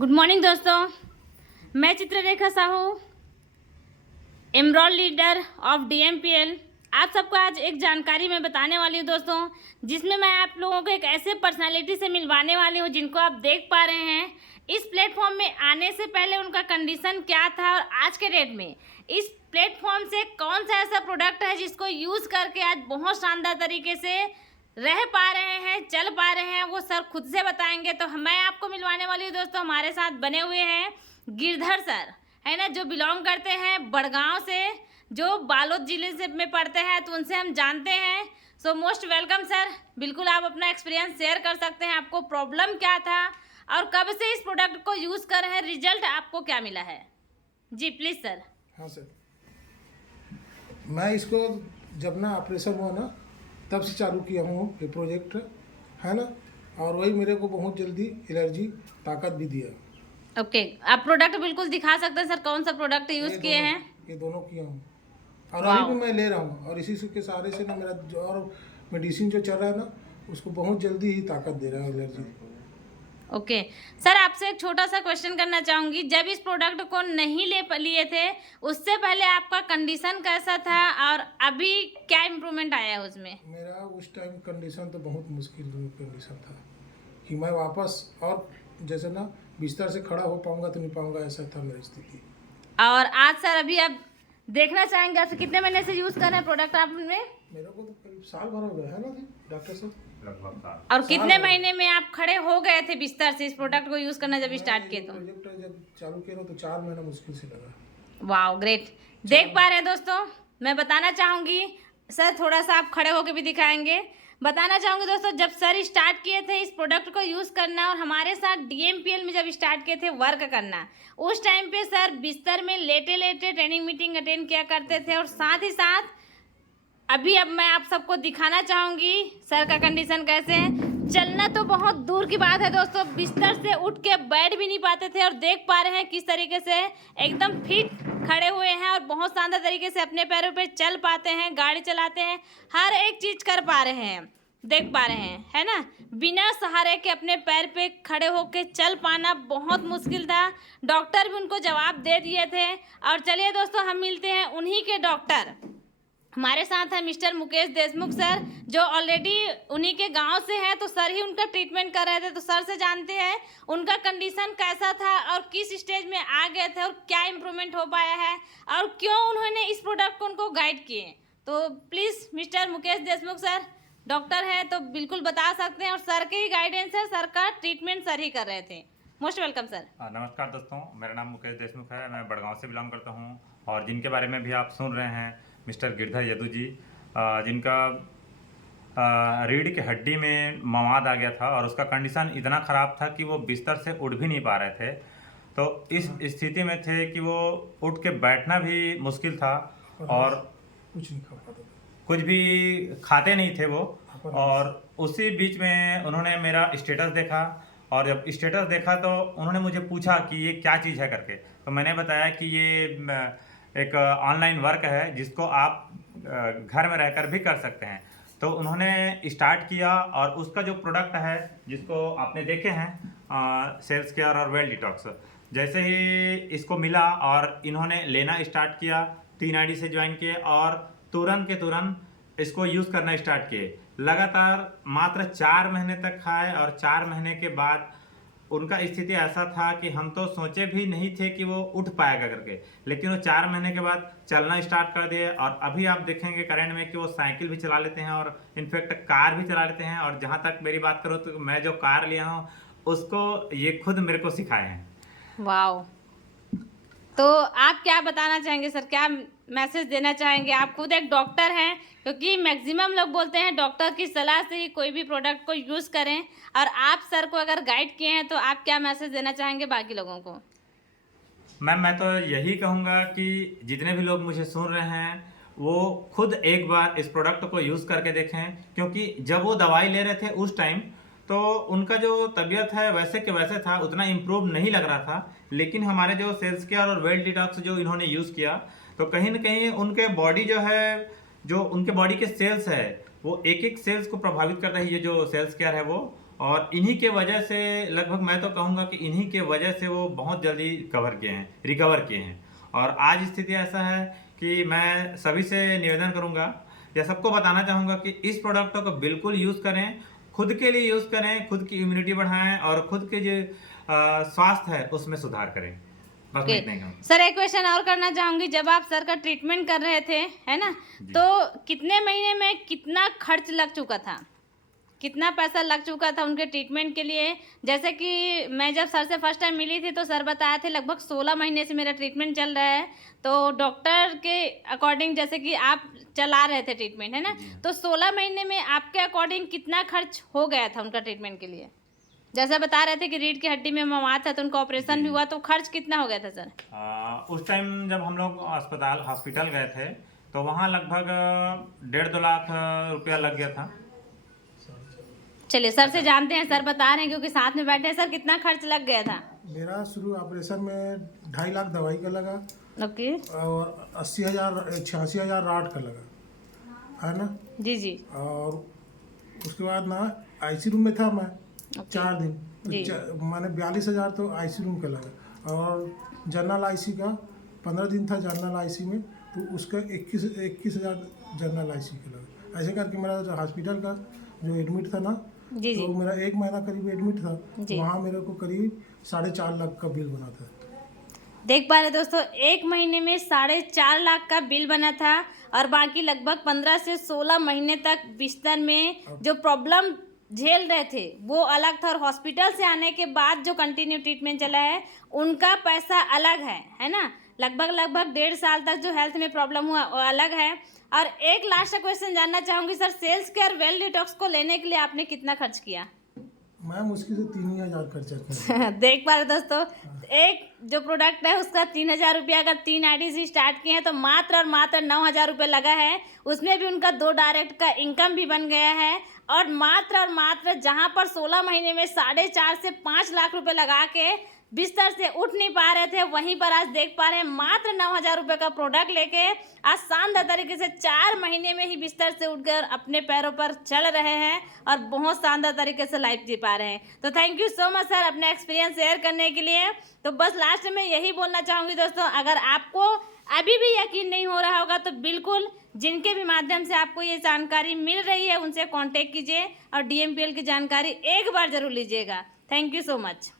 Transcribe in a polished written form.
Good morning दोस्तों, मैं चित्ररेखा साहू, एमरोल लीडर ऑफ डीएमपीएल। आप सबको आज एक जानकारी मैं बताने वाली हूँ दोस्तों, जिसमें मैं आप लोगों को एक ऐसे पर्सनालिटी से मिलवाने वाली हूँ जिनको आप देख पा रहे हैं। इस प्लेटफॉर्म में आने से पहले उनका कंडीशन क्या था और आज के डेट में इस प्लेटफॉर्म से कौन सा ऐसा प्रोडक्ट है जिसको यूज़ करके आज बहुत शानदार तरीके से रह पा रहे हैं, चल पा रहे हैं, वो सर खुद से बताएंगे। तो मैं आपको मिलवाने वाली हूँ दोस्तों, हमारे साथ बने हुए हैं गिरधर सर, है ना, जो बिलोंग करते हैं बड़गांव से, जो बालोद जिले से में पढ़ते हैं, तो उनसे हम जानते हैं। So most welcome sir. बिल्कुल आप अपना एक्सपीरियंस शेयर कर सकते हैं, आपको प्रॉब्लम क्या था और कब से इस प्रोडक्ट को यूज़ कर रहे हैं, रिजल्ट आपको क्या मिला है। जी प्लीज़ सर। हाँ सर, मैं इसको जब ना ऑपरेशन हुआ ना तब से चालू किया हूँ ये प्रोजेक्ट, है ना, और वही मेरे को बहुत जल्दी एनर्जी ताकत भी दिया। ओके, आप प्रोडक्ट बिल्कुल दिखा सकते हैं सर, कौन सा प्रोडक्ट यूज़ किए हैं। ये दोनों किया हूँ और अभी भी मैं ले रहा हूँ, और इसी के सहारे से ना मेरा जो और मेडिसिन जो चल रहा है ना उसको बहुत जल्दी ही ताकत दे रहा है, एनर्जी। ओके सर, आपसे एक छोटा सा क्वेश्चन करना चाहूँगी। जब इस प्रोडक्ट को नहीं लिए थे उससे पहले आपका कंडीशन कैसा था और अभी क्या इम्प्रूवमेंट आया है उसमें। मेरा उस टाइम कंडीशन तो बहुत मुश्किल कंडीशन था कि मैं वापस और जैसे ना बिस्तर से खड़ा हो पाऊंगा तो नहीं पाऊंगा, ऐसा था मेरी स्थिति। और आज सर अभी आप देखना चाहेंगे, आप कितने महीने से यूज़ कर रहे हैं प्रोडक्ट आपने। मेरे को तो करीब साल भर हो गया है ना जी डॉक्टर साहब, लगभग साल। और कितने महीने में आप खड़े हो गए थे बिस्तर से इस प्रोडक्ट को यूज़ करना जब स्टार्ट किए तो। प्रोजेक्ट जब चालू किया तो 4 महीना मुश्किल से लगा। वाह ग्रेट। देख पा रहे हैं दोस्तों, मैं बताना चाहूँगी सर, थोड़ा सा आप खड़े होकर भी दिखाएंगे। बताना चाहूँगी दोस्तों, जब सर स्टार्ट किए थे इस प्रोडक्ट को यूज़ करना और हमारे साथ डीएमपीएल में जब स्टार्ट किए थे वर्क करना, उस टाइम पे सर बिस्तर में लेटे लेटे ट्रेनिंग मीटिंग अटेंड किया करते थे। और साथ ही साथ अभी अब मैं आप सबको दिखाना चाहूँगी सर का कंडीशन कैसे है। चलना तो बहुत दूर की बात है दोस्तों, बिस्तर से उठ के बैठ भी नहीं पाते थे। और देख पा रहे हैं किस तरीके से एकदम फिट खड़े हुए हैं और बहुत शानदार तरीके से अपने पैरों पे चल पाते हैं, गाड़ी चलाते हैं, हर एक चीज़ कर पा रहे हैं, देख पा रहे हैं, है ना। बिना सहारे के अपने पैर पे खड़े होके चल पाना बहुत मुश्किल था। डॉक्टर भी उनको जवाब दे दिए थे। और चलिए दोस्तों, हम मिलते हैं उन्हीं के डॉक्टर। हमारे साथ है मिस्टर मुकेश देशमुख सर, जो ऑलरेडी उन्हीं के गांव से हैं, तो सर ही उनका ट्रीटमेंट कर रहे थे। तो सर से जानते हैं उनका कंडीशन कैसा था और किस स्टेज में आ गए थे और क्या इम्प्रूवमेंट हो पाया है और क्यों उन्होंने इस प्रोडक्ट को उनको गाइड किए। तो please mister Mukesh Deshmukh sir, doctor है तो बिल्कुल बता सकते हैं, और सर के ही गाइडेंस है, सर का ट्रीटमेंट सर ही कर रहे थे। Most welcome sir. नमस्कार दोस्तों, मेरा नाम मुकेश देशमुख है, मैं बड़गांव से बिलोंग करता हूँ। और जिनके बारे में भी आप सुन रहे हैं मिस्टर गिरधर यदु जी, जिनका रीढ़ की हड्डी में मवाद आ गया था और उसका कंडीशन इतना ख़राब था कि वो बिस्तर से उठ भी नहीं पा रहे थे। तो इस स्थिति में थे कि वो उठ के बैठना भी मुश्किल था और कुछ नहीं खा पाता था, कुछ भी खाते नहीं थे वो। और उसी बीच में उन्होंने मेरा स्टेटस देखा, और जब स्टेटस देखा तो उन्होंने मुझे पूछा कि ये क्या चीज़ है करके। तो मैंने बताया कि ये एक ऑनलाइन वर्क है जिसको आप घर में रहकर भी कर सकते हैं। तो उन्होंने स्टार्ट किया और उसका जो प्रोडक्ट है जिसको आपने देखे हैं सेल्स केयर और वेल डिटॉक्स, जैसे ही इसको मिला और इन्होंने लेना स्टार्ट किया, 3 आईडी से ज्वाइन किए और तुरंत के तुरंत इसको यूज़ करना स्टार्ट किए। लगातार मात्र 4 महीने तक खाए और 4 महीने के बाद उनका स्थिति ऐसा था कि हम तो सोचे भी नहीं थे कि वो उठ पाएगा करके, लेकिन वो 4 महीने के बाद चलना स्टार्ट कर दिए। और अभी आप देखेंगे करंट में कि वो साइकिल भी चला लेते हैं और इनफैक्ट कार भी चला लेते हैं। और जहाँ तक मेरी बात करूँ तो मैं जो कार लिया हूँ उसको ये खुद मेरे को सिखाए हैं। वाओ, तो आप क्या बताना चाहेंगे सर, क्या मैसेज देना चाहेंगे। आप खुद एक डॉक्टर हैं, क्योंकि मैक्सिमम लोग बोलते हैं डॉक्टर की सलाह से ही कोई भी प्रोडक्ट को यूज़ करें, और आप सर को अगर गाइड किए हैं तो आप क्या मैसेज देना चाहेंगे बाकी लोगों को। मैम, मैं तो यही कहूँगा कि जितने भी लोग मुझे सुन रहे हैं वो खुद एक बार इस प्रोडक्ट को यूज़ करके देखें, क्योंकि जब वो दवाई ले रहे थे उस टाइम तो उनका जो तबीयत है वैसे के वैसे था, उतना इम्प्रूव नहीं लग रहा था। लेकिन हमारे जो सेल्स केयर और वेल डिटॉक्स जो इन्होंने यूज़ किया तो कहीं ना कहीं उनके बॉडी जो है, जो उनके बॉडी के सेल्स है वो एक एक सेल्स को प्रभावित करता है। ये जो सेल्स केयर है वो और इन्हीं के वजह से लगभग मैं तो कहूँगा कि इन्हीं के वजह से वो बहुत जल्दी रिकवर किए हैं। और आज स्थिति ऐसा है कि मैं सभी से निवेदन करूँगा या सबको बताना चाहूँगा कि इस प्रोडक्ट को बिल्कुल यूज़ करें, खुद के लिए यूज़ करें, खुद की इम्यूनिटी बढ़ाएं और खुद के जो स्वास्थ्य है उसमें सुधार करें। बस मैं इतना ही कहूँगा। सर एक क्वेश्चन और करना चाहूंगी, जब आप सर का ट्रीटमेंट कर रहे थे है ना, तो कितने महीने में कितना खर्च लग चुका था, कितना पैसा लग चुका था उनके ट्रीटमेंट के लिए? जैसे कि मैं जब सर से फर्स्ट टाइम मिली थी तो सर बताए थे लगभग 16 महीने से मेरा ट्रीटमेंट चल रहा है। तो डॉक्टर के अकॉर्डिंग जैसे कि आप चला रहे थे ट्रीटमेंट है ना, तो 16 महीने में आपके अकॉर्डिंग कितना खर्च हो गया था उनका ट्रीटमेंट के लिए? जैसा बता रहे थे कि रीढ़ की हड्डी में मवाद था तो उनका ऑपरेशन भी हुआ, तो खर्च कितना हो गया था सर? उस टाइम जब हम लोग हॉस्पिटल गए थे तो वहाँ लगभग 1.5-2 लाख रुपया लग गया था। चलिए सर से जानते हैं, सर बता रहे हैं क्योंकि साथ में बैठे हैं। सर कितना खर्च लग गया था? मेरा शुरू ऑपरेशन में 2.5 लाख दवाई का लगा ओके और 86,000 राड का लगा, है ना। जी जी। और उसके बाद ना आईसी रूम में था मैं 4 दिन, जी। तो मैंने 42,000 तो आईसी रूम का लगा। और जनरल आईसी का 15 दिन था जनरल आईसी में, तो उसका 21,000 जनरल आईसी का लगा। ऐसे करके मेरा हॉस्पिटल का जो एडमिट था ना, जी जी तो मेरा 1 महीना करीब एडमिट था, जी। वहाँ मेरे को करीब 4.5 लाख का बिल बना था। देख पा रहे दोस्तों, 1 महीने में 4.5 लाख का बिल बना था और बाकी लगभग 15 से 16 महीने तक बिस्तर में जो प्रॉब्लम झेल रहे थे वो अलग था, और हॉस्पिटल से आने के बाद जो कंटिन्यू ट्रीटमेंट चला है उनका पैसा अलग है ना। लगभग 1.5 साल तक जो हेल्थ में प्रॉब्लम हुआ वो अलग है। और एक लास्ट क्वेश्चन जानना चाहूँगी sir, sales care well detox को लेने के लिए आपने कितना खर्च किया? मैं मुश्किल से 3,000 खर्चा किया। देख पा रहे दोस्तों, एक जो प्रोडक्ट है उसका 3,000 रुपया अगर 3 आईडी से स्टार्ट किए हैं तो मात्र और मात्र 9,000 रुपये लगा है। उसमें भी उनका 2 डायरेक्ट का इनकम भी बन गया है। और मात्र जहां पर 16 महीने में 4.5 से 5 लाख रुपए लगा के बिस्तर से उठ नहीं पा रहे थे, वहीं पर आज देख पा रहे हैं मात्र 9,000 रुपये का प्रोडक्ट लेके आज शानदार तरीके से 4 महीने में ही बिस्तर से उठकर अपने पैरों पर चल रहे हैं और बहुत शानदार तरीके से लाइफ जी पा रहे हैं। तो thank you so much sir अपना एक्सपीरियंस शेयर करने के लिए। तो बस लास्ट में यही बोलना चाहूँगी दोस्तों, अगर आपको अभी भी यकीन नहीं हो रहा होगा तो बिल्कुल जिनके भी माध्यम से आपको ये जानकारी मिल रही है उनसे कांटेक्ट कीजिए और DMPL की जानकारी एक बार जरूर लीजिएगा। Thank you so much.